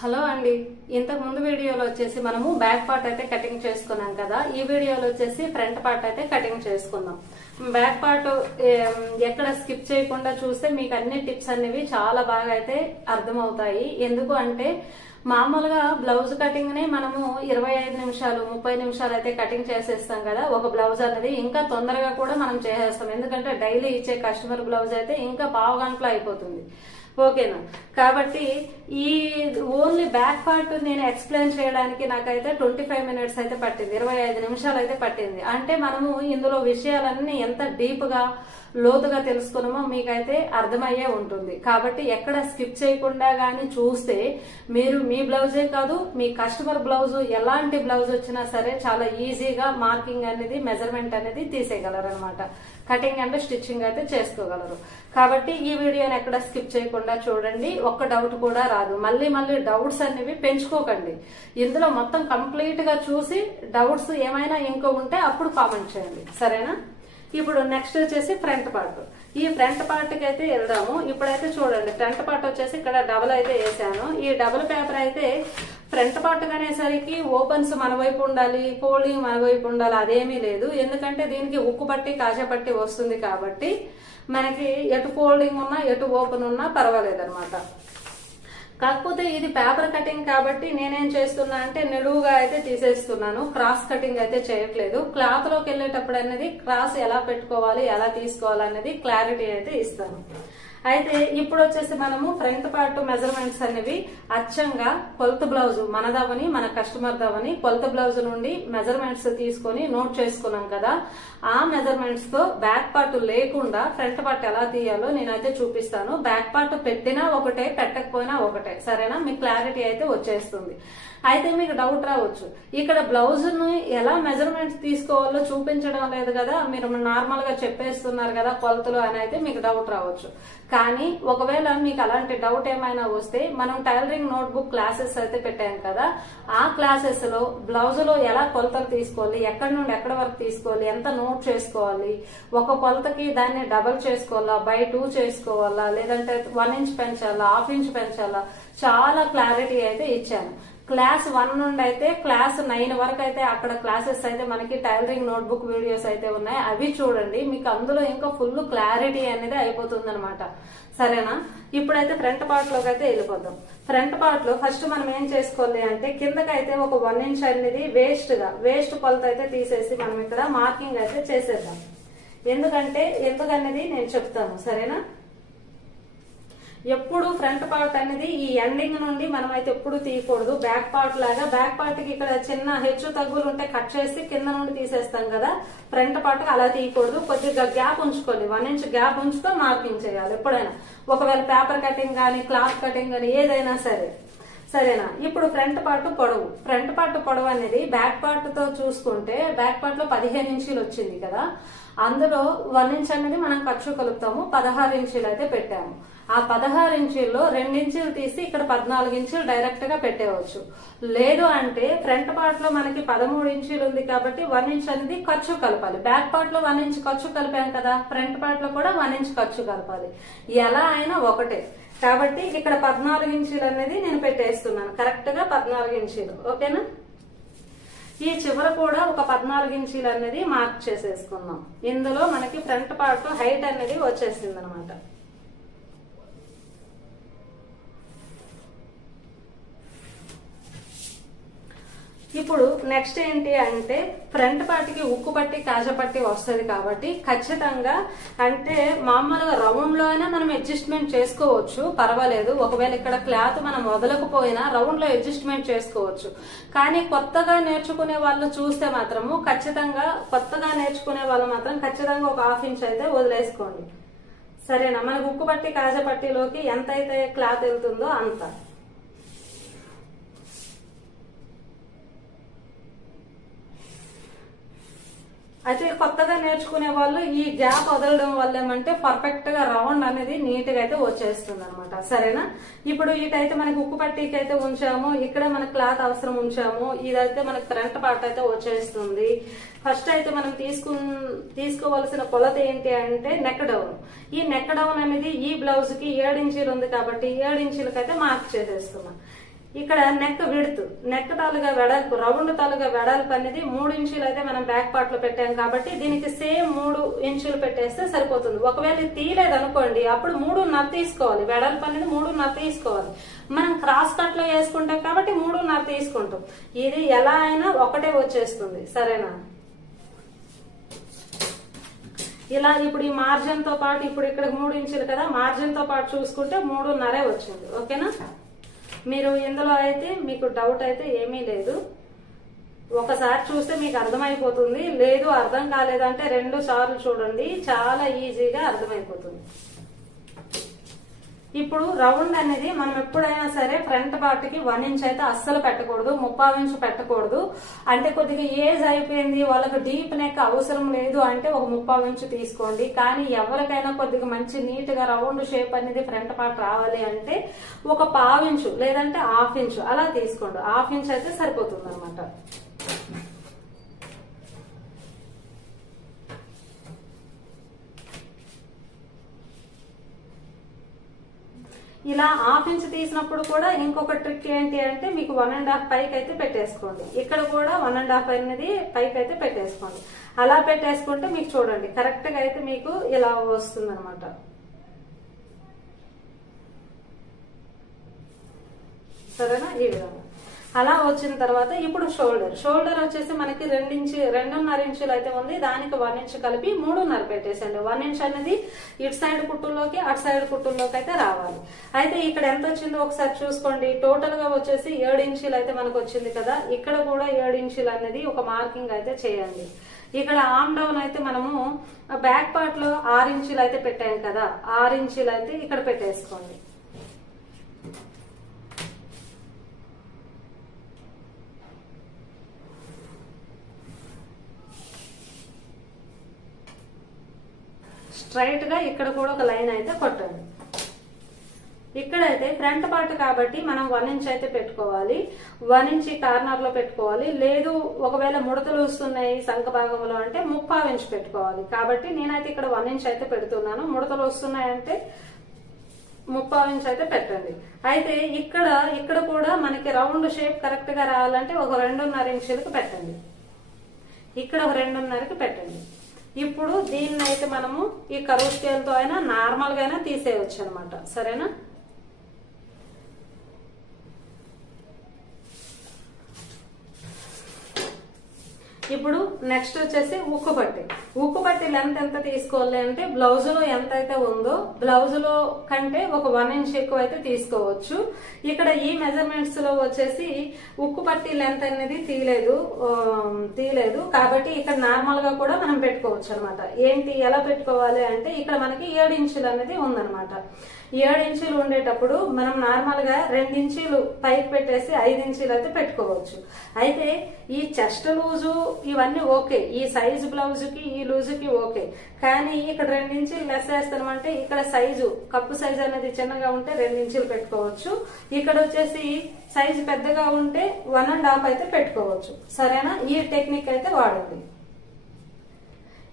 Hello అండి, ఇంతకు ముందు వీడియోలో వచ్చేసి మనము బ్యాక్ పార్ట్ అయితే కటింగ్ చేసుకున్నాం కదా. ఈ వీడియోలో వచ్చేసి ఫ్రంట్ పార్ట్ అయితే కటింగ్ చేసుకుందాం. బ్యాక్ పార్ట్ ఎక్కడ స్కిప్ చేయకుండా చూస్తే మీకు అన్ని టిప్స్ అనేవి చాలా బాగా అయితే అర్థమవుతాయి. ఎందుకు అంటే మామూలుగా బ్లౌజ్ కటింగ్ ని మనము 25 నిమిషాలు 30 నిమిషాలు అయితే కటింగ్ చేసేస్తాం కదా. ఒక బ్లౌజ్ అనేది ఇంకా తొందరగా కూడా మనం చేసేస్తాం, ఎందుకంటే డైలీ ఇచ్చే కస్టమర్ బ్లౌజ్ అయితే ఇంకా పావు గంటలో అయిపోతుంది. ఓకేనా? కాబట్టి ఈ ఓన్లీ బ్యాక్ పార్ట్ నేను ఎక్స్ప్లెయిన్ చేయడానికి నాకైతే 25 మినిట్స్ అయితే పట్టింది, 25 నిమిషాలు అయితే పట్టింది. అంటే మనము ఇందులో విషయాలన్నీ ఎంత డీప్ గా లోతుగా తెలుసుకున్నామో మీకైతే అర్థమయ్యే ఉంటుంది. కాబట్టి ఎక్కడ స్కిప్ చేయకుండా గానీ చూస్తే మీరు మీ బ్లౌజే కాదు, మీ కస్టమర్ బ్లౌజ్ ఎలాంటి బ్లౌజ్ వచ్చినా సరే చాలా ఈజీగా మార్కింగ్ అనేది మెజర్మెంట్ అనేది తీసేయగలరు అనమాట. కటింగ్ అంటే స్టిచ్చింగ్ అయితే చేసుకోగలరు. కాబట్టి ఈ వీడియోని ఎక్కడ స్కిప్ చేయకుండా చూడండి. ఒక్క డౌట్ కూడా రాదు. మళ్ళీ డౌట్స్ అనేవి పెంచుకోకండి. ఇందులో మొత్తం కంప్లీట్ గా చూసి డౌట్స్ ఏమైనా ఇంకో ఉంటే అప్పుడు కామెంట్ చేయండి, సరేనా? ఇప్పుడు నెక్స్ట్ వచ్చేసి ఫ్రంట్ పార్ట్. ఈ ఫ్రంట్ పార్ట్ కి అయితే వెళ్దాము. ఇప్పుడైతే చూడండి, ఫ్రంట్ పార్ట్ వచ్చేసి ఇక్కడ డబుల్ అయితే వేసాను. ఈ డబుల్ పేపర్ అయితే ఫ్రంట్ పార్ట్ అనేసరికి ఓపెన్స్ మన వైపు ఉండాలి, ఫోల్డింగ్ మన వైపు ఉండాలి, అదేమీ లేదు. ఎందుకంటే దీనికి ఉక్కు పట్టి కాజపట్టి వస్తుంది కాబట్టి మనకి ఎటు ఫోల్డింగ్ ఉన్నా ఎటు ఓపెన్ ఉన్నా పర్వాలేదు అనమాట. కాకపోతే ఇది పేపర్ కటింగ్ కాబట్టి నేనేం చేస్తున్నా అంటే నిలువుగా అయితే తీసేస్తున్నాను, క్రాస్ కటింగ్ అయితే చేయట్లేదు. క్లాత్ లోకి వెళ్ళేటప్పుడు అనేది క్రాస్ ఎలా పెట్టుకోవాలి, ఎలా తీసుకోవాలి అనేది క్లారిటీ అయితే ఇస్తాను. అయితే ఇప్పుడు వచ్చేసి మనము ఫ్రంట్ పార్ట్ మెజర్మెంట్స్ అనేవి అచ్చంగా కొలత బ్లౌజ్ మనదవని మన కస్టమర్ దవని కొలత బ్లౌజ్ నుండి మెజర్మెంట్స్ తీసుకొని నోట్ చేసుకున్నాం కదా. ఆ మెజర్మెంట్స్ తో బ్యాక్ పార్ట్ లేకుండా ఫ్రంట్ పార్ట్ ఎలా తీయాలో నేనైతే చూపిస్తాను. బ్యాక్ పార్ట్ పెట్టినా ఒకటే, పెట్టకపోయినా ఒకటే, సరేనా? మీకు క్లారిటీ అయితే వచ్చేస్తుంది. అయితే మీకు డౌట్ రావచ్చు, ఇక్కడ బ్లౌజ్ ను ఎలా మెజర్మెంట్స్ తీసుకోవాలో చూపించడం లేదు కదా, మీరు నార్మల్ గా చెప్పేస్తున్నారు కదా కొలతలు అని అయితే మీకు డౌట్ రావచ్చు. కానీ ఒకవేళ మీకు అలాంటి డౌట్ ఏమైనా వస్తే మనం టైలరింగ్ నోట్బుక్ క్లాసెస్ అయితే పెట్టాం కదా. ఆ క్లాసెస్ లో బ్లౌజ్ లో ఎలా కొలతలు తీసుకోవాలి, ఎక్కడి నుండి ఎక్కడి వరకు తీసుకోవాలి, ఎంత నోట్ చేసుకోవాలి, ఒక కొలతకి దాన్ని డబల్ చేసుకోవాలా, బై 2 చేసుకోవాలా, లేదంటే 1 ఇంచ్ పెంచాలా, 1/2 ఇంచ్ పెంచాలా, చాలా క్లారిటీ అయితే ఇచ్చాను. క్లాస్ 1 నుండి అయితే క్లాస్ 9 వరకు అయితే అక్కడ క్లాసెస్ అయితే మనకి టైలరింగ్ నోట్బుక్ వీడియోస్ అయితే ఉన్నాయి, అవి చూడండి. మీకు అందులో ఇంకా ఫుల్ క్లారిటీ అనేది అయిపోతుంది అనమాట, సరేనా? ఇప్పుడైతే ఫ్రంట్ పార్ట్ లోకి అయితే వెళ్ళిపోతాం. ఫ్రంట్ పార్ట్ లో ఫస్ట్ మనం ఏం చేసుకోవాలి అంటే కిందకైతే ఒక 1 ఇంచ్ అనేది వేస్ట్ కొలత అయితే తీసేసి మనం ఇక్కడ మార్కింగ్ అయితే చేసేద్దాం. ఎందుకనేది నేను చెప్తాను, సరేనా? ఎప్పుడు ఫ్రంట్ పార్ట్ అనేది ఈ ఎండింగ్ నుండి మనం అయితే ఎప్పుడు తీయకూడదు. బ్యాక్ పార్ట్ లాగా బ్యాక్ పార్ట్ కి ఇక్కడ చిన్న హెచ్చు తగ్గులు ఉంటే కట్ చేసి కింద నుండి తీసేస్తాం కదా. ఫ్రంట్ పార్ట్ అలా తీయకూడదు, కొద్దిగా గ్యాప్ ఉంచుకోవాలి. 1 ఇంచ్ గ్యాప్ ఉంచుకొని మార్కింగ్ చేయాలి ఎప్పుడైనా, ఒకవేళ పేపర్ కటింగ్ కానీ క్లాత్ కటింగ్ కానీ ఏదైనా సరే, సరేనా? ఇప్పుడు ఫ్రంట్ పార్ట్ పొడవు అనేది బ్యాక్ పార్ట్ తో చూసుకుంటే బ్యాక్ పార్ట్ లో 15 ఇంచీలు వచ్చింది కదా. అందులో 1 ఇంచ్ అనేది మనం ఖర్చు కలుపుతాము, 16 ఇంచీలు అయితే పెట్టాము. ఆ 16 ఇంచీల్లో 2 ఇంచీలు తీసి ఇక్కడ 14 ఇంచీలు డైరెక్ట్ గా పెట్టేవచ్చు. లేదు అంటే ఫ్రంట్ పార్ట్ లో మనకి 13 ఇంచీలు ఉంది కాబట్టి 1 ఇంచ్ అనేది ఖర్చు కలపాలి. బ్యాక్ పార్ట్ లో 1 ఇంచ్ ఖర్చు కలిపాం కదా, ఫ్రంట్ పార్ట్ లో కూడా 1 ఇంచ్ ఖర్చు కలపాలి. ఎలా అయినా ఒకటే కాబట్టి ఇక్కడ 14 ఇంచీలు అనేది నేను పెట్టేస్తున్నాను, కరెక్ట్ గా 14 ఇంచీలు. ఓకేనా? ఈ చివర కూడా ఒక 14 ఇంచీలు అనేది మార్క్ చేసేసుకున్నాం. ఇందులో మనకి ఫ్రంట్ పార్ట్ హైట్ అనేది వచ్చేసింది అనమాట. ఇప్పుడు నెక్స్ట్ ఏంటి అంటే ఫ్రంట్ పార్ట్ కి ఉక్కు పట్టి కాజపట్టి వస్తుంది కాబట్టి ఖచ్చితంగా అంటే మామూలుగా రౌండ్ లో అయినా మనం అడ్జస్ట్మెంట్ చేసుకోవచ్చు, పర్వాలేదు. ఒకవేళ ఇక్కడ క్లాత్ మనం వదలకపోయినా రౌండ్ లో అడ్జస్ట్మెంట్ చేసుకోవచ్చు. కానీ కొత్తగా నేర్చుకునే వాళ్ళు చూస్తే మాత్రము ఖచ్చితంగా ఒక 1/2 ఇంచ్ అయితే వదిలేసుకోండి, సరేనా? మనకు ఉక్కు పట్టి కాజపట్టిలోకి ఎంత అయితే క్లాత్ వెళ్తుందో అంత. అయితే కొత్తగా నేర్చుకునే వాళ్ళు ఈ గ్యాప్ వదలడం వల్ల ఏమంటే పర్ఫెక్ట్ గా రౌండ్ అనేది నీట్ గా అయితే వచ్చేస్తుంది అనమాట, సరేనా? ఇప్పుడు ఇటైతే మనకి ఉక్కు పట్టీకి అయితే ఉంచాము, ఇక్కడ మనకి క్లాత్ అవసరం ఉంచాము, ఇదైతే మనకి ఫ్రంట్ పార్ట్ అయితే వచ్చేస్తుంది. ఫస్ట్ అయితే మనం తీసుకోవాల్సిన కొలత ఏంటి అంటే నెక్ డౌన్. ఈ నెక్ డౌన్ అనేది ఈ బ్లౌజ్ కి 7 ఇంచీలు ఉంది కాబట్టి 7 ఇంచీలకైతే మార్క్ చేసేస్తున్నాం. ఇక్కడ నెక్ విడుతు, నెక్ తాలుగా వెడల్పు, రౌండ్ తాలుగా వెడల్పు అనేది 3 ఇంచులు అయితే మనం బ్యాక్ పార్ట్ లో పెట్టాం కాబట్టి దీనికి సేమ్ 3 ఇంచులు పెట్టేస్తే సరిపోతుంది. ఒకవేళ తీయలేదు అనుకోండి, అప్పుడు 3.5 తీసుకోవాలి. వెడల్పు అనేది 3.5 తీసుకోవాలి. మనం క్రాస్ కట్ లో వేసుకుంటాం కాబట్టి 3.5 తీసుకుంటాం. ఇది ఎలా అయినా ఒకటే వచ్చేస్తుంది. సరేనా? ఇలా ఇప్పుడు ఈ మార్జిన్ తో పాటు ఇప్పుడు ఇక్కడ 3 ఇంచులు కదా, మార్జిన్ తో పాటు చూసుకుంటే 3.5 వచ్చింది. ఓకేనా? మీరు ఇందులో అయితే మీకు డౌట్ అయితే ఏమీ లేదు. ఒకసారి చూస్తే మీకు అర్థమైపోతుంది. లేదు అర్థం కాలేదంటే 2 సార్లు చూడండి, చాలా ఈజీగా అర్థమైపోతుంది. ఇప్పుడు రౌండ్ అనేది మనం ఎప్పుడైనా సరే ఫ్రంట్ పార్ట్ కి 1 ఇంచ్ అయితే అస్సలు పెట్టకూడదు, 3/4 ఇంచ్ పెట్టకూడదు. అంటే కొద్దిగా ఏజ్ అయిపోయింది, వాళ్ళకి డీప్ నెక్ అవసరం లేదు అంటే ఒక 3/4 ఇంచ్ తీసుకోండి. కానీ ఎవరికైనా కొద్దిగా మంచి నీట్ గా రౌండ్ షేప్ అనేది ఫ్రంట్ పార్ట్ రావాలి అంటే ఒక 1/4 ఇంచ్ లేదంటే 1/2 ఇంచ్ అలా తీసుకోండి. 1/2 ఇంచ్ అయితే సరిపోతుంది అనమాట. ఇలా 1/2 ఇంచ్ తీసినప్పుడు కూడా ఇంకొక ట్రిక్ ఏంటి అంటే మీకు 1.5 పైకి అయితే పెట్టేసుకోండి. ఇక్కడ కూడా 1.5 అనేది పైకి అయితే పెట్టేసుకోండి. అలా పెట్టేసుకుంటే మీకు చూడండి కరెక్ట్ గా అయితే మీకు ఇలా వస్తుంది అనమాట. సరేనా? ఈ విధంగా అలా వచ్చిన తర్వాత ఇప్పుడు షోల్డర్ వచ్చేసి మనకి 2.5 ఇంచులు అయితే ఉంది. దానికి 1 ఇంచ్ కలిపి 3.5 పెట్టేసండి. 1 ఇంచ్ అనేది ఇటు సైడ్ కుట్టుల్లోకి అటు సైడ్ కుట్టుల్లోకి అయితే రావాలి. అయితే ఇక్కడ ఎంత వచ్చిందో ఒకసారి చూసుకోండి. టోటల్ గా వచ్చేసి 7 ఇంచులు అయితే మనకు వచ్చింది కదా. ఇక్కడ కూడా 7 ఇంచులు అనేది ఒక మార్కింగ్ అయితే చేయండి. ఇక్కడ ఆర్మ్ డౌన్ అయితే మనము బ్యాక్ పార్ట్ లో 6 ఇంచులు అయితే పెట్టాం కదా, 6 ఇంచులు అయితే ఇక్కడ పెట్టేసుకోండి. స్ట్రైట్ గా ఇక్కడ కూడా ఒక లైన్ అయితే కొట్టండి. ఇక్కడైతే ఫ్రంట్ పార్ట్ కాబట్టి మనం 1 ఇంచ్ అయితే పెట్టుకోవాలి. 1 ఇంచ్ కార్నర్ లో పెట్టుకోవాలి. లేదు ఒకవేళ ముడతలు వస్తున్నాయి సంఖ భాగంలో అంటే 3/4 ఇంచ్ పెట్టుకోవాలి. కాబట్టి నేనైతే ఇక్కడ 1 ఇంచ్ అయితే పెడుతున్నాను. ముడతలు వస్తున్నాయంటే 3/4 ఇంచ్ అయితే పెట్టండి. అయితే ఇక్కడ కూడా మనకి రౌండ్ షేప్ కరెక్ట్ గా రావాలంటే ఒక 2.5 ఇంచులకు పెట్టండి. ఇక్కడ ఒక 2.5కి పెట్టండి. ఇప్పుడు దీన్ని అయితే మనము ఈ కరువు స్కేల్ తో అయినా నార్మల్ గా అయినా తీసేయచ్చు అనమాట. సరేనా? ఇప్పుడు నెక్స్ట్ వచ్చేసి ఉక్కు పట్టి లెంత్ ఎంత తీసుకోవాలి అంటే బ్లౌజ్ లో ఎంత అయితే ఉందో బ్లౌజ్ లో కంటే ఒక 1 ఇంచ్ ఎక్కువ అయితే తీసుకోవచ్చు. ఇక్కడ ఈ మెజర్మెంట్స్ లో వచ్చేసి ఉక్కు పట్టి లెంత్ అనేది తీయలేదు కాబట్టి ఇక్కడ నార్మల్ గా కూడా మనం పెట్టుకోవచ్చు అనమాట. ఏంటి ఎలా పెట్టుకోవాలి అంటే ఇక్కడ మనకి 7 ఇంచులు అనేది ఉందన్నమాట. 7 ఇంచులు ఉండేటప్పుడు మనం నార్మల్ గా 2 ఇంచులు పైకి పెట్టేసి 5 ఇంచులు అయితే పెట్టుకోవచ్చు. అయితే ఈ చెస్ట్ లూజు ఇవన్నీ ఓకే, ఈ సైజు బ్లౌజ్ కి ఈ లూజు కి ఓకే. కానీ ఇక్కడ 2 ఇంచులు లెస్ వేస్తామంటే ఇక్కడ సైజు కప్పు సైజు అనేది చిన్నగా ఉంటే 2 ఇంచులు పెట్టుకోవచ్చు. ఇక్కడ వచ్చేసి సైజు పెద్దగా ఉంటే 1.5 అయితే పెట్టుకోవచ్చు. సరేనా? ఈ టెక్నిక్ అయితే వాడండి.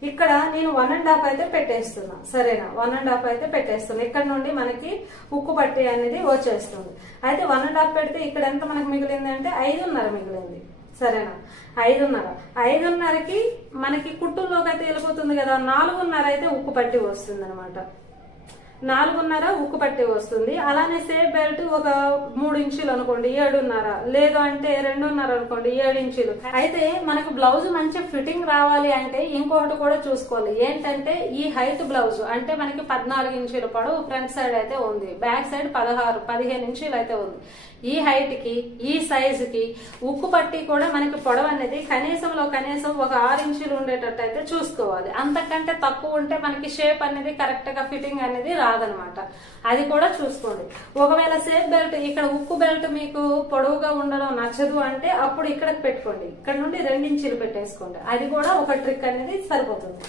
ఇక్కడ నేను 1.5 అయితే పెట్టేస్తున్నా. సరేనా? 1.5 అయితే పెట్టేస్తున్నా. ఇక్కడ నుండి మనకి ఉక్కు పట్టి అనేది వచ్చేస్తుంది. అయితే 1.5 పెడితే ఇక్కడ ఎంత మనకు మిగిలింది అంటే 5.5 మిగిలింది. సరేనా? 5.5కి మనకి కుట్టుల్లోకి అయితే వెళ్ళిపోతుంది కదా, 4.5 అయితే ఉక్కు పట్టి వస్తుంది అనమాట. 4.5 ఉక్కు పట్టి వస్తుంది. అలానే సేఫ్ బెల్ట్ ఒక 3 ఇంచులు అనుకోండి 7.5, లేదు అంటే 2.5 అనుకోండి 7 ఇంచులు. అయితే మనకు బ్లౌజ్ మంచి ఫిట్టింగ్ రావాలి అంటే ఇంకొకటి కూడా చూసుకోవాలి. ఏంటంటే ఈ హైట్ బ్లౌజ్ అంటే మనకి 14 ఇంచుల పొడవు ఫ్రంట్ సైడ్ అయితే ఉంది, బ్యాక్ సైడ్ 15 ఇంచులు అయితే ఉంది. ఈ హైట్ కి ఈ సైజు కి ఉక్కు పట్టి కూడా మనకి పొడవు అనేది కనీసం ఒక 6 ఇంచులు ఉండేటట్టు అయితే చూసుకోవాలి. అంతకంటే తక్కువ ఉంటే మనకి షేప్ అనేది కరెక్ట్ గా ఫిట్టింగ్ అనేది రాదనమాట. అది కూడా చూసుకోండి. ఒకవేళ సేఫ్ బెల్ట్ ఇక్కడ ఉక్కు బెల్ట్ మీకు పొడవుగా ఉండడం నచ్చదు అంటే అప్పుడు ఇక్కడ పెట్టుకోండి. ఇక్కడ నుండి 2 ఇంచులు పెట్టేసుకోండి. అది కూడా ఒక ట్రిక్ అనేది సరిపోతుంది.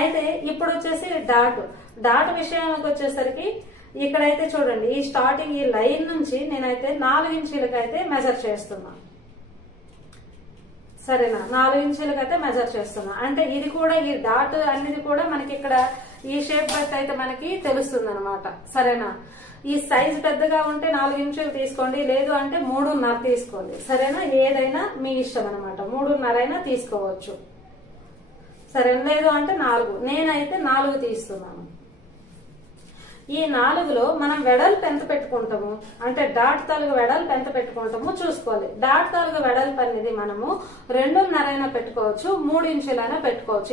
అయితే ఇప్పుడు వచ్చేసి డాట్ విషయానికి వచ్చేసరికి ఇక్కడైతే చూడండి ఈ స్టార్టింగ్ ఈ లైన్ నుంచి నేనైతే 4 ఇంచులకి అయితే మెజర్ చేస్తున్నా. సరేనా? 4 ఇంచులకి అయితే మెజర్ చేస్తున్నా. అంటే ఇది కూడా ఈ డాట్ అనేది కూడా మనకి ఇక్కడ ఈ షేప్ బట్టి అయితే మనకి తెలుస్తుంది అనమాట. సరేనా? ఈ సైజ్ పెద్దగా ఉంటే 4 ఇంచులు తీసుకోండి, లేదు అంటే 3.5 తీసుకోండి. సరేనా? ఏదైనా మీ ఇష్టం అనమాట. 3.5 అయినా తీసుకోవచ్చు. సరే, లేదు అంటే 4. నేనైతే 4 తీస్తున్నాను. ఈ 4లో మనం వెడల్పు ఎంత పెట్టుకుంటాము అంటే డాట్ తాలుగు వెడల్పు ఎంత పెట్టుకుంటామో చూసుకోవాలి. డాట్ తాలుగు వెడల్పు అనేది మనము 2.5 అయినా పెట్టుకోవచ్చు, 3 ఇంచులైనా పెట్టుకోవచ్చు.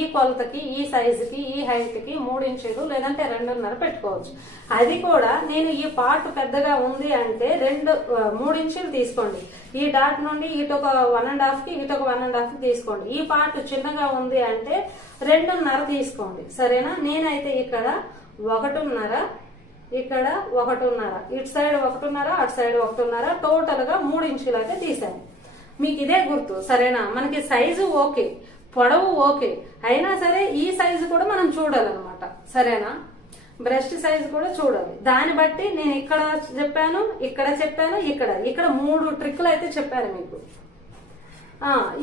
ఈ కొలతకి, ఈ సైజుకి, ఈ హైట్ కి 3 ఇంచులు లేదంటే 2.5 పెట్టుకోవచ్చు. అది కూడా నేను ఈ పార్ట్ పెద్దగా ఉంది అంటే 3 ఇంచులు తీసుకోండి. ఈ డాట్ నుండి ఇటొక 1.5 కి ఇటొక 1.5 తీసుకోండి. ఈ పార్ట్ చిన్నగా ఉంది అంటే 2.5 తీసుకోండి. సరేనా? నేనైతే ఇక్కడ 1.5, ఇక్కడ 1.5, ఇటు సైడ్ 1.5, అటు సైడ్ 1.5, టోటల్ గా 3 ఇంచులు అయితే తీసాను. మీకు ఇదే గుర్తు. సరేనా? మనకి సైజు ఓకే, పొడవు ఓకే, అయినా సరే ఈ సైజు కూడా మనం చూడాలన్నమాట. సరేనా? బ్రెస్ట్ సైజు కూడా చూడాలి. దాన్ని బట్టి నేను ఇక్కడ చెప్పాను, ఇక్కడ చెప్పాను, ఇక్కడ 3 ట్రిక్లు అయితే చెప్పాను మీకు.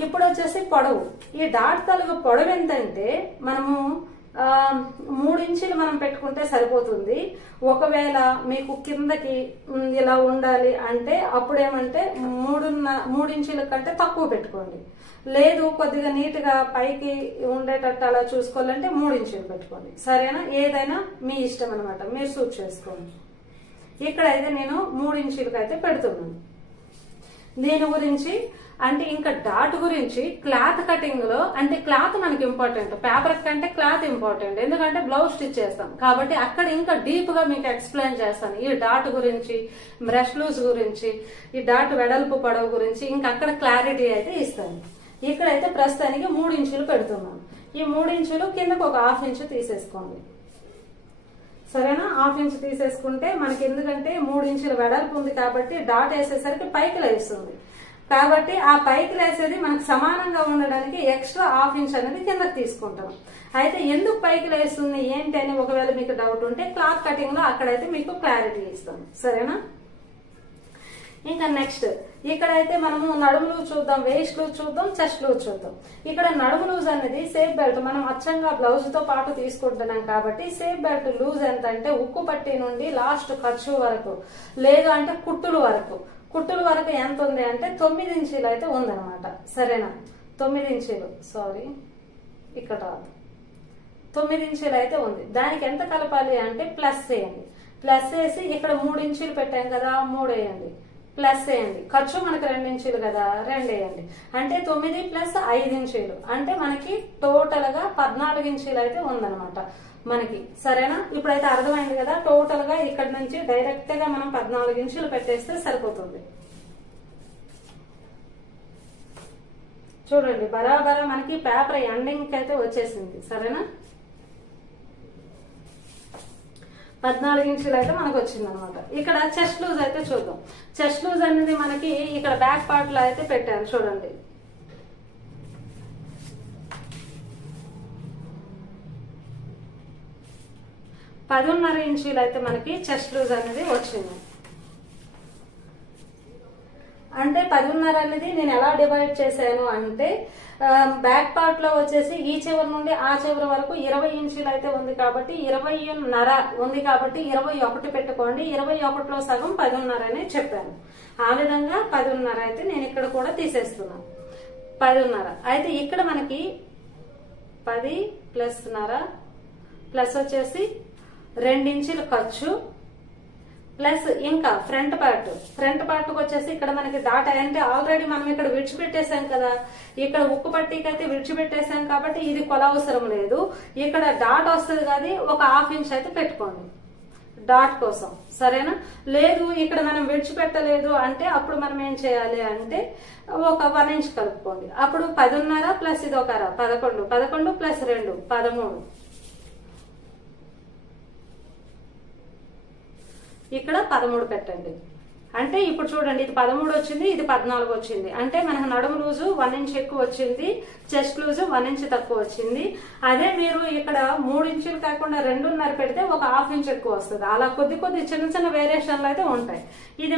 ఇప్పుడు వచ్చేసి పొడవు. ఈ డాట్ తాలూకు పొడవు ఎంతంటే మనము 3 ఇంచులు మనం పెట్టుకుంటే సరిపోతుంది. ఒకవేళ మీకు కిందకి ఇలా ఉండాలి అంటే అప్పుడేమంటే 3 ఇంచుల కంటే తక్కువ పెట్టుకోండి. లేదు కొద్దిగా నీట్ గా పైకి ఉండేటట్టు అలా చూసుకోవాలంటే 3 ఇంచులు పెట్టుకోండి. సరేనా? ఏదైనా మీ ఇష్టం అనమాట, మీరు సూట్ చేసుకోండి. ఇక్కడైతే నేను 3 ఇంచులకి అయితే పెడుతున్నాను. దీని గురించి అంటే ఇంకా డాట్ గురించి క్లాత్ కటింగ్ లో అంటే క్లాత్ మనకి ఇంపార్టెంట్, పేపర్ కంటే క్లాత్ ఇంపార్టెంట్. ఎందుకంటే బ్లౌజ్ స్టిచ్ చేస్తాం కాబట్టి అక్కడ ఇంకా డీప్ గా మీకు ఎక్స్ప్లెయిన్ చేస్తాను. ఈ డాట్ గురించి, బ్రష్ లూజ్ గురించి, ఈ డాట్ వెడల్పు పొడవు గురించి ఇంకా అక్కడ క్లారిటీ అయితే ఇస్తాను. ఇక్కడైతే ప్రస్తుతానికి 3 ఇంచులు పెడుతున్నాను. ఈ 3 ఇంచులు కిందకు ఒక 1/2 ఇంచు తీసేసుకోండి. సరేనా? 1/2 ఇంచు తీసేసుకుంటే మనకి ఎందుకంటే 3 ఇంచుల వెడల్పు ఉంది కాబట్టి డాట్ వేసేసరికి పైకి లేస్తుంది. కాబట్టి ఆ పైకి లేసేది మనకు సమానంగా ఉండడానికి ఎక్స్ట్రా 1/2 ఇంచ్ అనేది కిందకి తీసుకుంటాం. అయితే ఎందుకు పైకి లేస్తుంది ఏంటి అని ఒకవేళ మీకు డౌట్ ఉంటే క్లాత్ కటింగ్ లో అక్కడైతే మీకు క్లారిటీ ఇస్తాను. సరేనా? ఇంకా నెక్స్ట్ ఇక్కడైతే మనము నడుము లూజ్ చూద్దాం, వేస్ట్ లూజ్ చూద్దాం, చెస్ట్ లూజ్ చూద్దాం. ఇక్కడ నడుము లూజ్ అనేది సేఫ్ బెల్ట్ మనం అచ్చంగా బ్లౌజ్ తో పాటు తీసుకుంటున్నాం కాబట్టి సేఫ్ బెల్ట్ లూజ్ ఎంత అంటే ఉక్కు పట్టి నుండి లాస్ట్ ఖర్చు వరకు, లేదు అంటే కుట్టుల వరకు ఎంత ఉంది అంటే 9 ఇంచులు అయితే ఉందన్నమాట. సరేనా? 9 ఇంచులు, సారీ ఇక్కడ 9 ఇంచులు అయితే ఉంది. దానికి ఎంత కలపాలి అంటే ప్లస్ వేయండి. ప్లస్ వేసి ఇక్కడ 3 ఇంచులు పెట్టాం కదా, 3 వేయండి. ప్లస్ వేయండి. ఖర్చు మనకి 2 ఇంచులు కదా, 2 వేయండి. అంటే 9 ప్లస్ 5 ఇంచులు అంటే మనకి టోటల్ గా 14 ఇంచులు అయితే ఉందన్నమాట మనకి. సరేనా? ఇప్పుడైతే అర్థమైంది కదా. టోటల్ గా ఇక్కడ నుంచి డైరెక్ట్ గా మనం 14 ఇంచులు పెట్టేస్తే సరిపోతుంది. చూడండి బరాబరా మనకి పేపర్ ఎండింగ్ అయితే వచ్చేసింది. సరేనా? 14 ఇంచులు అయితే మనకు వచ్చింది అనమాట. ఇక్కడ చెస్ట్ లూజ్ అయితే చూద్దాం. చెస్ట్ లూజ్ అనేది మనకి ఇక్కడ బ్యాక్ పార్ట్ లో అయితే పెట్టాను. చూడండి పదిన్నర ఇంచులు అయితే మనకి చెస్ట్ లూజ్ అనేది వచ్చింది. అంటే 10.5 అనేది నేను ఎలా డివైడ్ చేశాను అంటే బ్యాక్ పార్ట్ లో వచ్చేసి ఈ చివరి నుండి ఆ చివరి వరకు 20 ఇంచులు అయితే ఉంది కాబట్టి 20.5 ఉంది కాబట్టి 21 పెట్టుకోండి. 21లో సగం 10.5 అని చెప్పాను. ఆ విధంగా 10.5 అయితే నేను ఇక్కడ కూడా తీసేస్తున్నాను. 10.5 అయితే ఇక్కడ మనకి 10 ప్లస్ 1/2 ప్లస్ వచ్చేసి 2 ఇంచులు ఖర్చు ప్లస్ ఇంకా ఫ్రంట్ పార్ట్ వచ్చేసి ఇక్కడ మనకి డాట్ అంటే ఆల్రెడీ మనం ఇక్కడ విడిచిపెట్టేసాం కదా, ఇక్కడ ఉక్కు పట్టీకి అయితే విడిచిపెట్టేసాం కాబట్టి ఇది కొల అవసరం లేదు. ఇక్కడ డాట్ వస్తుంది కానీ ఒక 1/2 ఇంచ్ అయితే పెట్టుకోండి డాట్ కోసం. సరేనా? లేదు ఇక్కడ మనం విడిచిపెట్టలేదు అంటే అప్పుడు మనం ఏం చేయాలి అంటే ఒక 1 ఇంచ్ కలుపుకోండి. అప్పుడు 10.5 ప్లస్ ఇది ఒక 11 ప్లస్ 2 13. ఇక్కడ 13 పెట్టండి. అంటే ఇప్పుడు చూడండి ఇది 13 వచ్చింది, ఇది 14 వచ్చింది. అంటే మనకు నడుము లూజు 1 ఇంచ్ ఎక్కువ వచ్చింది, చెస్ట్ లూజు 1 ఇంచ్ తక్కువ వచ్చింది. అదే మీరు ఇక్కడ 3 ఇంచులు కాకుండా 2.5 పెడితే ఒక 1/2 ఇంచ్ ఎక్కువ వస్తుంది. అలా కొద్ది చిన్న వేరియేషన్లు అయితే ఉంటాయి. ఇది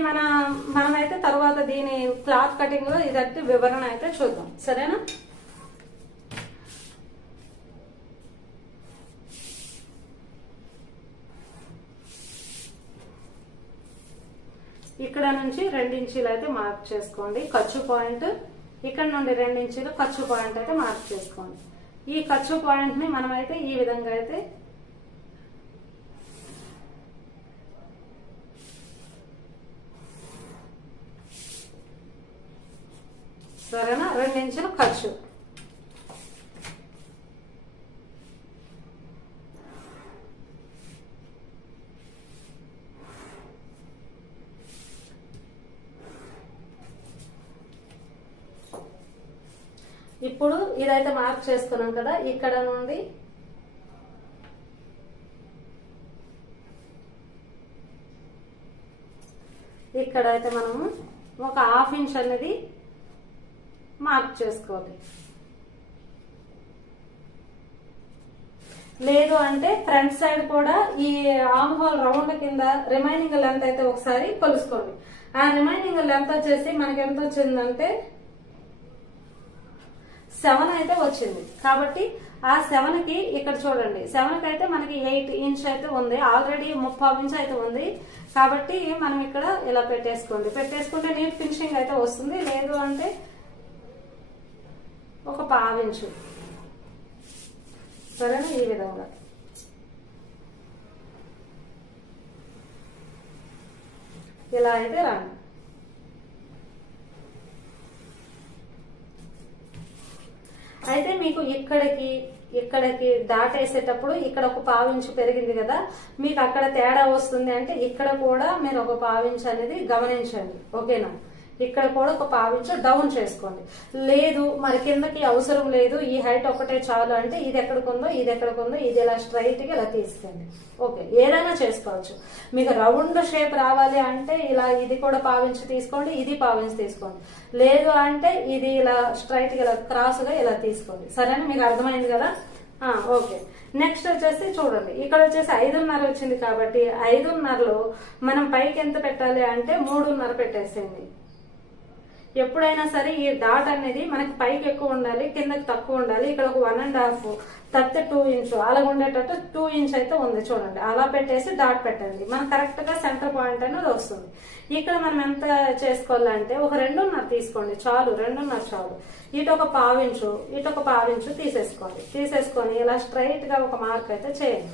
మనమైతే తర్వాత దీని క్లాత్ కటింగ్ లో ఇదైతే వివరణ అయితే చూద్దాం. సరేనా? ఇక్కడ నుంచి 2 ఇంచీలు అయితే మార్క్ చేసుకోండి ఖర్చు పాయింట్. ఇక్కడ నుండి 2 ఇంచీలు ఖర్చు పాయింట్ అయితే మార్క్ చేసుకోండి. ఈ ఖర్చు పాయింట్ ని మనమైతే ఈ విధంగా అయితే సరేనా 2 ఇంచులు ఖర్చు. ఇప్పుడు ఇదైతే మార్క్ చేసుకున్నాం కదా, ఇక్కడ నుండి ఇక్కడైతే మనము ఒక 1/2 ఇంచ్ అనేది మార్క్ చేసుకోవాలి. లేదు అంటే ఫ్రంట్ సైడ్ కూడా ఈ ఆర్మ్ హోల్ రౌండ్ కింద రిమైనింగ్ లెంత్ అయితే ఒకసారి కొలుసుకోండి. ఆ రిమైనింగ్ లెంత్ వచ్చేసి మనకి ఎంత వచ్చిందంటే 7 అయితే వచ్చింది. కాబట్టి ఆ 7 కి ఇక్కడ చూడండి 7 కి అయితే మనకి 8 ఇంచ్ అయితే ఉంది, ఆల్రెడీ 30 ఇంచ్ అయితే ఉంది. కాబట్టి మనం ఇక్కడ ఇలా పెట్టేసుకుంటే నీట్ ఫినిషింగ్ అయితే వస్తుంది. లేదు అంటే ఒక 1/2 ఇంచు సరేనా, ఈ విధంగా ఇలా అయితే రండి. అయితే మీకు ఇక్కడికి డాట్ వేసేటప్పుడు ఇక్కడ ఒక 1/2 ఇంచు పెరిగింది కదా, మీకు అక్కడ తేడా వస్తుంది అంటే ఇక్కడ కూడా మీరు ఒక 1/2 ఇంచు అనేది గమనించండి. ఓకేనా, ఇక్కడ కూడా ఒక 1/2 ఇంచు డౌన్ చేసుకోండి. లేదు మరి కిందకి అవసరం లేదు, ఈ హైట్ ఒకటే చాలు అంటే ఇది ఎక్కడికుందో ఇది ఇలా స్ట్రైట్ గా ఇలా తీసుకోండి. ఓకే, ఏదైనా చేసుకోవచ్చు. మీకు రౌండ్ షేప్ రావాలి అంటే ఇలా ఇది కూడా 1/2 ఇంచు తీసుకోండి, ఇది 1/2 ఇంచు తీసుకోండి. లేదు అంటే ఇది ఇలా స్ట్రైట్ గా ఇలా క్రాస్ గా ఇలా తీసుకోండి. సరేనా, మీకు అర్థమైంది కదా. ఓకే, నెక్స్ట్ వచ్చేసి చూడండి, ఇక్కడ వచ్చేసి 5.5 వచ్చింది కాబట్టి 5.5లో మనం పైకి ఎంత పెట్టాలి అంటే 3.5 పెట్టేసేయండి. ఎప్పుడైనా సరే ఈ డాట్ అనేది మనకి పైకి ఎక్కువ ఉండాలి, కిందకి తక్కువ ఉండాలి. ఇక్కడ ఒక 1.5 తప్పితే 2 ఇంచు అలా ఉండేటట్టు 2 ఇంచ్ అయితే ఉంది చూడండి. అలా పెట్టేసి డాట్ పెట్టండి, మనకు కరెక్ట్ గా సెంటర్ పాయింట్ అనేది వస్తుంది. ఇక్కడ మనం ఎంత చేసుకోవాలంటే ఒక 2.5 తీసుకోండి చాలు, 2.5 చాలు. ఇటు ఒక 1/2 ఇంచు ఇటు ఒక 1/2 ఇంచు తీసేసుకొని ఇలా స్ట్రైట్ గా ఒక మార్క్ అయితే చేయండి.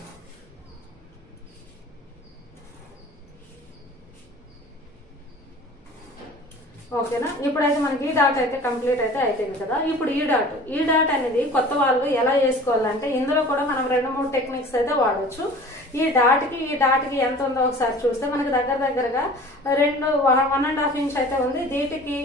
ఓకేనా, ఇప్పుడైతే మనకి ఈ డాట్ అయితే కంప్లీట్ అయితే అయిపోయింది కదా. ఇప్పుడు ఈ డాట్ అనేది కొత్త వాళ్ళు ఎలా వేసుకోవాలంటే ఇందులో కూడా మనం 2-3 టెక్నిక్స్ అయితే వాడచ్చు. ఈ డాట్కి ఎంత ఉందో ఒకసారి చూస్తే మనకి దగ్గరగా 1.5 ఇంచ్ అయితే ఉంది. వీటికి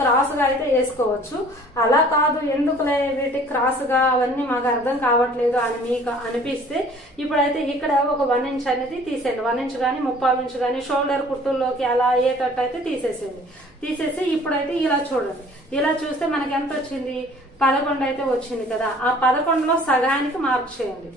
క్రాస్ గా అయితే వేసుకోవచ్చు. అలా కాదు ఎందుకులే వీటికి క్రాస్ గా అవన్నీ మాకు అర్థం కావట్లేదు అని మీకు అనిపిస్తే ఇప్పుడైతే ఇక్కడ ఒక 1 ఇంచ్ అనేది తీసేయండి. 1 ఇంచ్ గానీ 3/4 ఇంచ్ గానీ షోల్డర్ కుట్టుల్లోకి అలా అయ్యేటట్టు అయితే తీసేసి ఇప్పుడైతే ఇలా చూడండి. ఇలా చూస్తే మనకి ఎంత వచ్చింది, 11 అయితే వచ్చింది కదా. ఆ 11లో సగానికి మార్క్ చేయండి.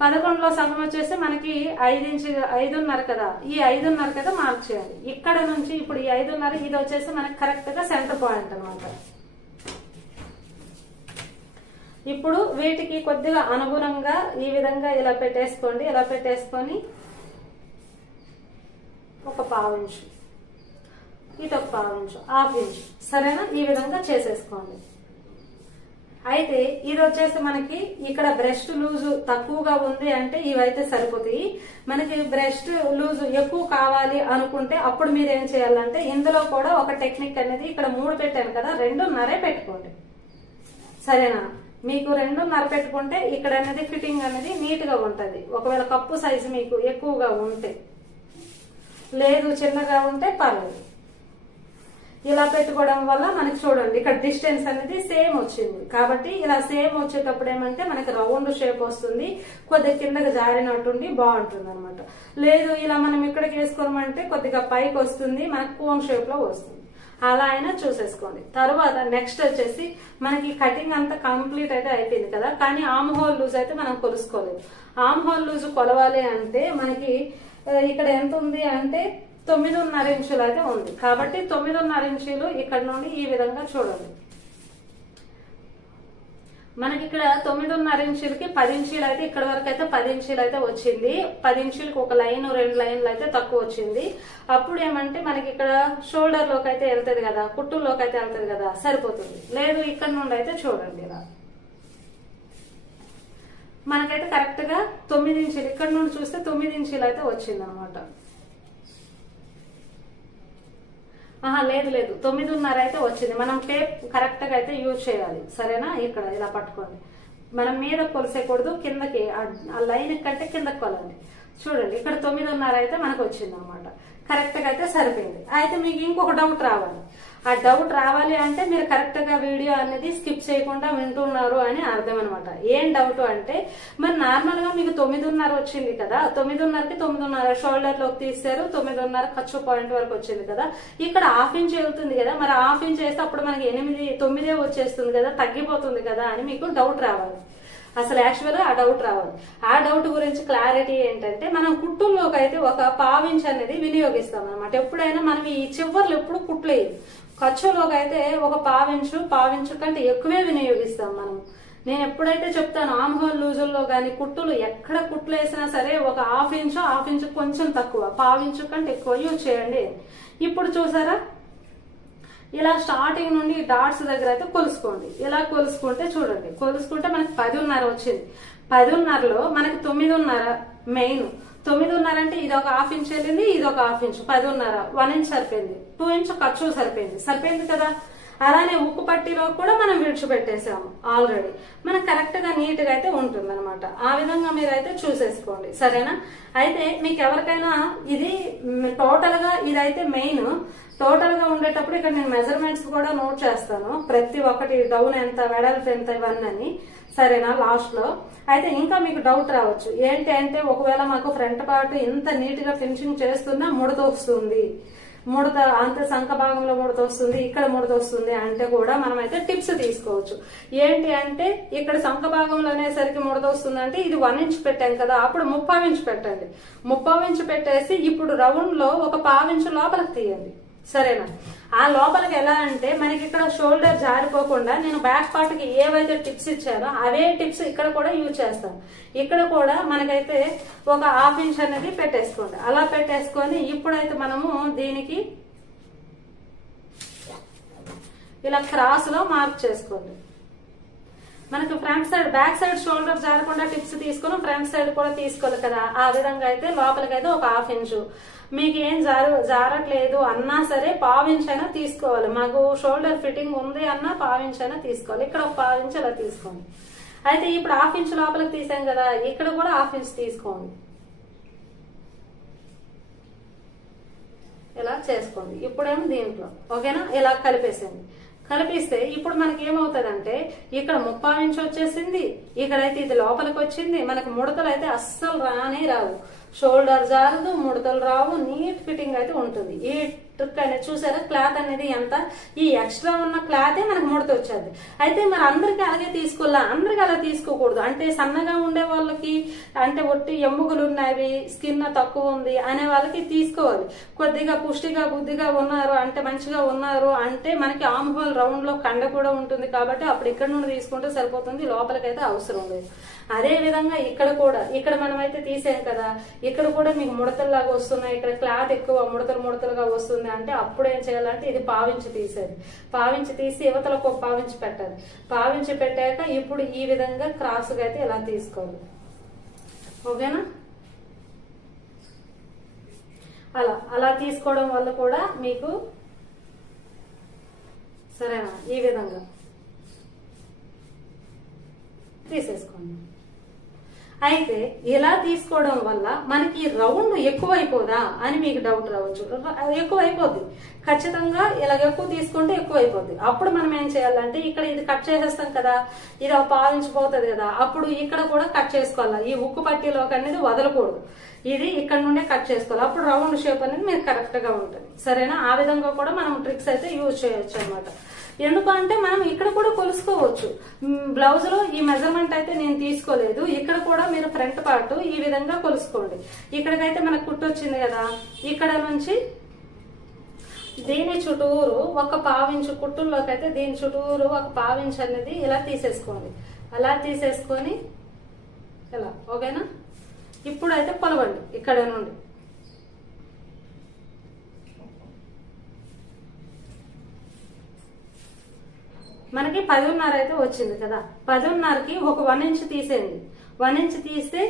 11లో సగం వచ్చేసి మనకి 5.5 కదా, ఈ 5.5 కదా మార్క్ చేయండి. ఇక్కడ నుంచి ఇప్పుడు ఈ 5.5 ఇది వచ్చేసి మనకి కరెక్ట్ గా సెంటర్ పాయింట్ అనమాట. ఇప్పుడు వీటికి కొద్దిగా అనుగుణంగా ఈ విధంగా ఇలా పెట్టేసుకోండి. ఇలా పెట్టేసుకొని ఒక 1/2 ఇంచు ఇటు ఒక 1/2 ఇంచు 1/2 ఇంచు సరేనా, ఈ విధంగా చేసేసుకోండి. అయితే ఇది వచ్చేసి మనకి ఇక్కడ బ్రెస్ట్ లూజ్ తక్కువగా ఉంది అంటే ఇవైతే సరిపోతాయి. మనకి బ్రెస్ట్ లూజ్ ఎక్కువ కావాలి అనుకుంటే అప్పుడు మీరు ఏం చేయాలంటే ఇందులో కూడా ఒక టెక్నిక్ అనేది ఇక్కడ 3 పెట్టాను కదా, 2.5 పెట్టుకోండి. సరేనా, మీకు 2.5 పెట్టుకుంటే ఇక్కడ అనేది ఫిట్టింగ్ అనేది నీట్ గా ఉంటది. ఒకవేళ కప్పు సైజు మీకు ఎక్కువగా ఉంటే, లేదు చిన్నగా ఉంటే పర్లేదు. ఇలా పెట్టుకోవడం వల్ల మనకి చూడండి ఇక్కడ డిస్టెన్స్ అనేది సేమ్ వచ్చింది. కాబట్టి ఇలా సేమ్ వచ్చేటప్పుడు ఏమంటే మనకి రౌండ్ షేప్ వస్తుంది, కొద్దిగా కిందకి జారినట్టుండి బాగుంటుంది అనమాట. లేదు ఇలా మనం ఇక్కడికి వేసుకోమంటే కొద్దిగా పైకి వస్తుంది, మనకి కోన్ షేప్ లో వస్తుంది. అలా అయినా చూసేసుకోండి. తర్వాత నెక్స్ట్ వచ్చేసి మనకి కటింగ్ అంతా కంప్లీట్ అయితే అయిపోయింది కదా, కానీ ఆర్మ్ హోల్ లూజ్ అయితే మనం కొలుసుకోలేదు. ఆర్మ్ హోల్ లూజ్ కొలవాలి అంటే మనకి ఇక్కడ ఎంత ఉంది అంటే 9.5 ఇంచులు అయితే ఉంది. కాబట్టి 9.5 ఇంచులు ఇక్కడ నుండి ఈ విధంగా చూడండి. మనకి ఇక్కడ 9.5 ఇంచీలకి 10 ఇంచీలు అయితే ఇక్కడ వరకు అయితే 10 ఇంచీలు అయితే వచ్చింది. 10 ఇంచీలకు ఒక లైన్ 2 లైన్లు అయితే తక్కువ వచ్చింది. అప్పుడు ఏమంటే మనకి ఇక్కడ షోల్డర్ లోకి అయితే వెళ్తుంది కదా, కుట్టుల్లోకి అయితే వెళ్తుంది కదా, సరిపోతుంది. లేదు ఇక్కడ నుండి అయితే చూడండి ఇలా మనకైతే కరెక్ట్ గా 9 ఇంచీలు ఇక్కడ నుండి చూస్తే 9 ఇంచీలు అయితే వచ్చింది అనమాట. లేదు 9.5 అయితే వచ్చింది. మనం టేప్ కరెక్ట్ గా అయితే యూజ్ చేయాలి, సరేనా. ఇక్కడ ఇలా పట్టుకోండి, మనం మీద కొలిసేకూడదు, కిందకి ఆ లైన్ కంటే కిందకి కొలండి. చూడండి ఇక్కడ 9.5 అయితే మనకు వచ్చింది అనమాట. కరెక్ట్ గా అయితే సరిపోయింది. అయితే మీకు ఇంకొక డౌట్ రావాలి. ఆ డౌట్ రావాలి అంటే మీరు కరెక్ట్ గా వీడియో అనేది స్కిప్ చేయకుండా వింటున్నారు అని అర్థం అనమాట. ఏం డౌట్ అంటే మరి నార్మల్ గా మీకు 9.5 వచ్చింది కదా, 9.5కి 9.5 షోల్డర్ లోకి తీస్తారు, 9.5 ఖర్చు పాయింట్ వరకు వచ్చింది కదా, ఇక్కడ ½ ఇంచ్ వెళ్తుంది కదా, మరి ½ ఇంచ్ వేస్తే అప్పుడు మనకి 8, 9 వచ్చేస్తుంది కదా, తగ్గిపోతుంది కదా అని మీకు డౌట్ రావాలి. అసలు యాక్చువల్ గా ఆ డౌట్ రావాలి. ఆ డౌట్ గురించి క్లారిటీ ఏంటంటే మనం కుట్టుల్లోకి అయితే ఒక ½ ఇంచ్ అనేది వినియోగిస్తాం అనమాట. ఎప్పుడైనా మనం ఈ చివర్లు ఎప్పుడు కుట్లేదు, ఖర్చులోకి అయితే ఒక ½ ఇంచు కంటే ఎక్కువే వినియోగిస్తాం మనం. నేను ఎప్పుడైతే చెప్తాను ఆమ్ హోల్ లూజుల్లో గానీ కుట్టులు ఎక్కడ కుట్లు వేసినా సరే ఒక ½ ఇంచు కొంచెం తక్కువ, ½ ఇంచు కంటే ఎక్కువ యూజ్ చేయండి. ఇప్పుడు చూసారా ఇలా స్టార్టింగ్ నుండి డాట్స్ దగ్గర అయితే కొలుసుకోండి. ఇలా కొలుసుకుంటే చూడండి, కొలుసుకుంటే మనకి 10.5 వచ్చింది. 10.5లో మనకి 9.5 మెయిన్. 9.5 అంటే ఇది ఒక ½ ఇంచ్ వెళ్ళింది, ఇది ఒక ½ ఇంచ్. 10.5 1 ఇంచ్ సరిపోయింది, 2 ఇంచ్ ఖర్చు సరిపోయింది కదా. అలానే ఉక్కు పట్టీలో కూడా మనం విడిచిపెట్టేసాము ఆల్రెడీ. మనకు కరెక్ట్ గా నీట్ గా అయితే ఉంటుంది అనమాట. ఆ విధంగా మీరైతే చూసేసుకోండి, సరేనా. అయితే మీకు ఎవరికైనా ఇది టోటల్ గా ఇదైతే మెయిన్. టోటల్ గా ఉండేటప్పుడు ఇక్కడ నేను మెజర్మెంట్స్ కూడా నోట్ చేస్తాను, ప్రతి ఒక్కటి డౌన్ ఎంత, వెడల్పు ఎంత, ఇవన్నీ, సరేనా, లాస్ట్ లో. అయితే ఇంకా మీకు డౌట్ రావచ్చు ఏంటి అంటే ఒకవేళ మాకు ఫ్రంట్ పార్ట్ ఇంత నీట్ గా ఫినిషింగ్ చేస్తున్నా ముడత వస్తుంది, ముడత అంతే సంఖ భాగంలో ముడత వస్తుంది, ఇక్కడ ముడత వస్తుంది అంటే కూడా మనం అయితే టిప్స్ తీసుకోవచ్చు. ఏంటి అంటే ఇక్కడ సంఖ భాగంలో అనేసరికి ముడత వస్తుంది అంటే ఇది 1 ఇంచ్ పెట్టాం కదా, అప్పుడు 30 ఇంచ్ పెట్టండి. 30 ఇంచ్ పెట్టేసి ఇప్పుడు రౌండ్ లో ఒక ½ ఇంచ్ లోపలికి తీయండి, సరేనా. ఆ లోపలికి ఎలా అంటే మనకి ఇక్కడ షోల్డర్ జారిపోకుండా నేను బ్యాక్ పార్ట్ కి ఏవైతే టిప్స్ ఇచ్చానో అవే టిప్స్ ఇక్కడ కూడా యూజ్ చేస్తాను. ఇక్కడ కూడా మనకైతే ఒక ½ ఇంచ్ అనేది పెట్టేసుకోండి. అలా పెట్టేసుకొని ఇప్పుడైతే మనము దీనికి ఇలా క్రాస్ లో మార్క్ చేసుకోండి. మనకి front side back side shoulder జారకుండా టిప్స్ తీసుకుని ఫ్రంట్ సైడ్ కూడా తీసుకోవాలి కదా. ఆ విధంగా అయితే లోపలికైతే ఒక ½ ఇంచు. మీకు ఏం జారట్లేదు అన్నా సరే ½ ఇంచ్ అయినా తీసుకోవాలి. మాకు షోల్డర్ ఫిట్టింగ్ ఉంది అన్నా ½ ఇంచ్ అయినా తీసుకోవాలి. ఇక్కడ ఒక ½ ఇంచ్ అలా తీసుకోండి. అయితే ఇప్పుడు ½ ఇంచ్ లోపలికి తీసాం కదా, ఇక్కడ కూడా ½ ఇంచ్ తీసుకోండి. ఇలా చేసుకోండి. ఇప్పుడేమో దీంట్లో ఓకేనా, ఇలా కలిపేసేయండి. కలిపిస్తే ఇప్పుడు మనకి ఏమవుతుందంటే ఇక్కడ 30 ఇంచ్ వచ్చేసింది, ఇక్కడైతే ఇది లోపలికి వచ్చింది. మనకు ముడతలు అయితే అస్సలు రానే రావు, షోల్డర్ జారదు, ముడతలు రావు, నీట్ ఫిట్టింగ్ అయితే ఉంటుంది. ఈ ట్రిక్ అనేది చూసారా, క్లాత్ అనేది ఎంత, ఈ ఎక్స్ట్రా ఉన్న క్లాతే మనకు ముడత వచ్చేది. అయితే మరి అందరికి అలాగే తీసుకోవాలా, అందరికి అలా తీసుకోకూడదు. అంటే సన్నగా ఉండే వాళ్ళకి, అంటే ఒట్టి ఎముకలు ఉన్నవి, స్కిన్ తక్కువ ఉంది అనే వాళ్ళకి తీసుకోవాలి. కొద్దిగా పుష్టిగా బుద్ధిగా ఉన్నారు అంటే, మంచిగా ఉన్నారు అంటే మనకి ఆమ్ హోల్ రౌండ్ లో కండ కూడా ఉంటుంది కాబట్టి అప్పుడు ఇక్కడ నుండి తీసుకుంటే సరిపోతుంది, లోపలికైతే అవసరం లేదు. అదే విధంగా ఇక్కడ కూడా, ఇక్కడ మనమైతే తీసాం కదా, ఇక్కడ కూడా మీకు ముడతల్లాగా వస్తున్నాయి, ఇక్కడ క్లాత్ ఎక్కువ ముడతలుగా వస్తుంది అంటే అప్పుడు ఏం చేయాలంటే ఇది ½ ఇంచ్ తీసేది. ½ ఇంచ్ తీసి యువతలకు ఒక ½ ఇంచ్ పెట్టాలి. ½ ఇంచ్ పెట్టాక ఇప్పుడు ఈ విధంగా క్రాస్ గా అయితే ఇలా తీసుకోవాలి, ఓకేనా. అలా తీసుకోవడం వల్ల కూడా మీకు సరేనా, ఈ విధంగా తీసేసుకోండి. అయితే ఇలా తీసుకోవడం వల్ల మనకి రౌండ్ ఎక్కువైపోదా అని మీకు డౌట్ రావచ్చు. ఎక్కువైపోద్ది ఖచ్చితంగా, ఇలా ఎక్కువ తీసుకుంటే ఎక్కువైపోద్ది. అప్పుడు మనం ఏం చేయాలంటే ఇక్కడ ఇది కట్ చేసేస్తాం కదా, ఇది ఒక ½ ఇంచ్ పోతుంది కదా, అప్పుడు ఇక్కడ కూడా కట్ చేసుకోవాలి. ఈ ఉక్కు పట్టీలోకి అనేది వదలకూడదు, ఇది ఇక్కడ నుండే కట్ చేసుకోవాలి. అప్పుడు రౌండ్ షేప్ అనేది మీకు కరెక్ట్ గా ఉంటుంది, సరేనా. ఆ విధంగా కూడా మనం ట్రిక్స్ అయితే యూజ్ చేయొచ్చు అనమాట. ఎందుకంటే మనం ఇక్కడ కూడా కొలుసుకోవచ్చు. బ్లౌజ్ లో ఈ మెజర్మెంట్ అయితే నేను తీసుకోలేదు, ఇక్కడ కూడా మీరు ఫ్రంట్ పార్ట్ ఈ విధంగా కొలుసుకోండి. ఇక్కడికైతే మనకు కుట్టు వచ్చింది కదా, ఇక్కడ నుంచి దీని చుట్టూరు ఒక ½ ఇంచు, కుట్టుల్లోకి అయితే దీని చుట్టూరు ఒక ½ ఇంచ్ అనేది ఇలా తీసేసుకోండి. అలా తీసేసుకొని ఇలా, ఓకేనా? ఇప్పుడైతే కొలవండి ఇక్కడ నుండి. మనకి 10.5 అయితే వచ్చింది కదా. 10.5కి ఒక 1 ఇంచ్ తీసేయండి. 1 ఇంచ్ తీస్తే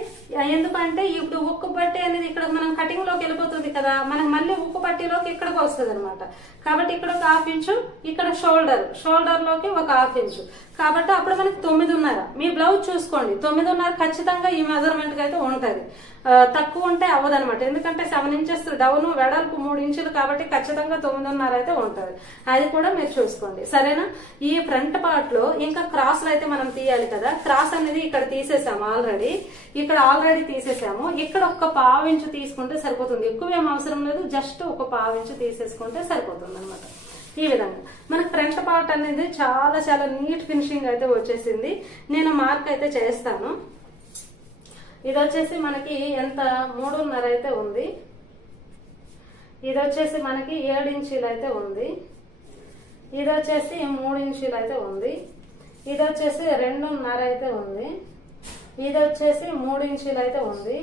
ఎందుకంటే ఇప్పుడు ఉక్కు పట్టి అనేది ఇక్కడ మనం కటింగ్ లోకి వెళ్ళిపోతుంది కదా, మనకు మళ్ళీ ఉక్కు పట్టిలోకి ఇక్కడికి వస్తుంది అనమాట. కాబట్టి ఇక్కడ ఒక 1/2 ఇంచు, ఇక్కడ షోల్డర్ లోకి ఒక 1/2 ఇంచు. కాబట్టి అప్పుడు మనకి 9.5. మీ బ్లౌజ్ చూసుకోండి, 9.5 ఖచ్చితంగా ఈ మెజర్మెంట్ కి అయితే ఉంటది. తక్కువ ఉంటే అవ్వదనమాట. ఎందుకంటే 7 ఇంచెస్ డౌన్, వెడల్పు 3 ఇంచులు కాబట్టి ఖచ్చితంగా 9.5 అయితే ఉంటది. అది కూడా మీరు చూసుకోండి, సరేనా? ఈ ఫ్రంట్ పార్ట్ లో ఇంకా క్రాస్లు అయితే మనం తీయాలి కదా. క్రాస్ అనేది ఇక్కడ తీసేసాము ఆల్రెడీ, తీసేసాము. ఇక్కడ ఒక 1/2 ఇంచు తీసుకుంటే సరిపోతుంది, ఎక్కువ ఏం అవసరం లేదు. జస్ట్ ఒక 1/2 ఇంచు తీసేసుకుంటే సరిపోతుంది అనమాట. ఈ విధంగా మనకు ఫ్రంట్ పార్ట్ అనేది చాలా చాలా నీట్ ఫినిషింగ్ అయితే వచ్చేసింది. నేను మార్క్ అయితే చేస్తాను. ఇది వచ్చేసి మనకి ఎంత 3.5 అయితే ఉంది. ఇది వచ్చేసి మనకి 7 ఇంచీలు అయితే ఉంది. ఇది వచ్చేసి 3 ఇంచీలు అయితే ఉంది. ఇది వచ్చేసి 2.5 అయితే ఉంది. ఇది వచ్చేసి 3 ఇంచీలు అయితే ఉంది.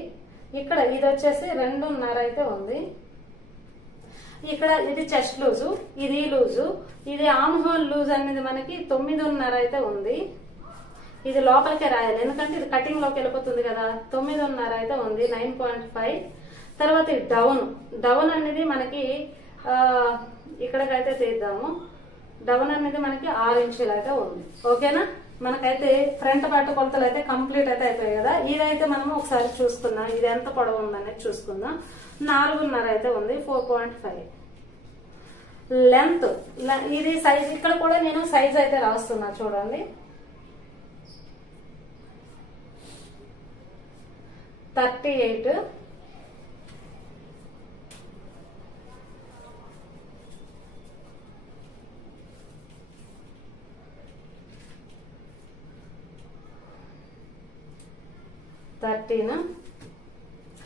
ఇక్కడ ఇది వచ్చేసి 2.5 అయితే ఉంది. ఇక్కడ ఇది చెస్ట్ లూజు, ఇది లూజు, ఇది ఆర్మ్ హోల్ లూజ్ అనేది మనకి 9.5 అయితే ఉంది. ఇది లోపలికే రాయాలి ఎందుకంటే ఇది కటింగ్ లోకి వెళ్ళిపోతుంది కదా. 9.5 అయితే ఉంది, 9.5. తర్వాత డౌన్ అనేది మనకి ఇక్కడికైతే తీద్దాము. డౌన్ అనేది మనకి 6 ఇంచులు అయితే ఉంది, ఓకేనా? మనకైతే ఫ్రంట్ పార్ట్ కొలతలు అయితే కంప్లీట్ అయితే అయిపోయాయి కదా. ఇదైతే మనము ఒకసారి చూసుకుందాం, ఇది ఎంత పొడవు ఉందనేది చూసుకుందాం. 4.5 అయితే ఉంది, 4.5 లెంత్. ఇది సైజ్, ఇక్కడ కూడా నేను సైజ్ అయితే రాస్తున్నా చూడండి. 38, 13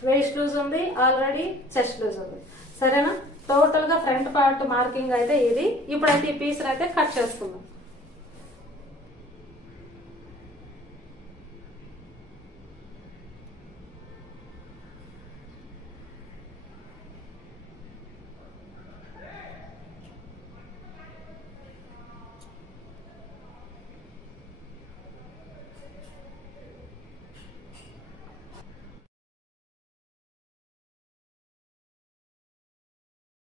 వేస్ట్ లూజ్ ఉంది ఆల్రెడీ, చెస్ట్ లూజ్ ఉంది, సరేనా? టోటల్ గా ఫ్రంట్ పార్ట్ మార్కింగ్ అయితే ఇది. ఇప్పుడైతే ఈ పీస్ అయితే కట్ చేసుకుందాం.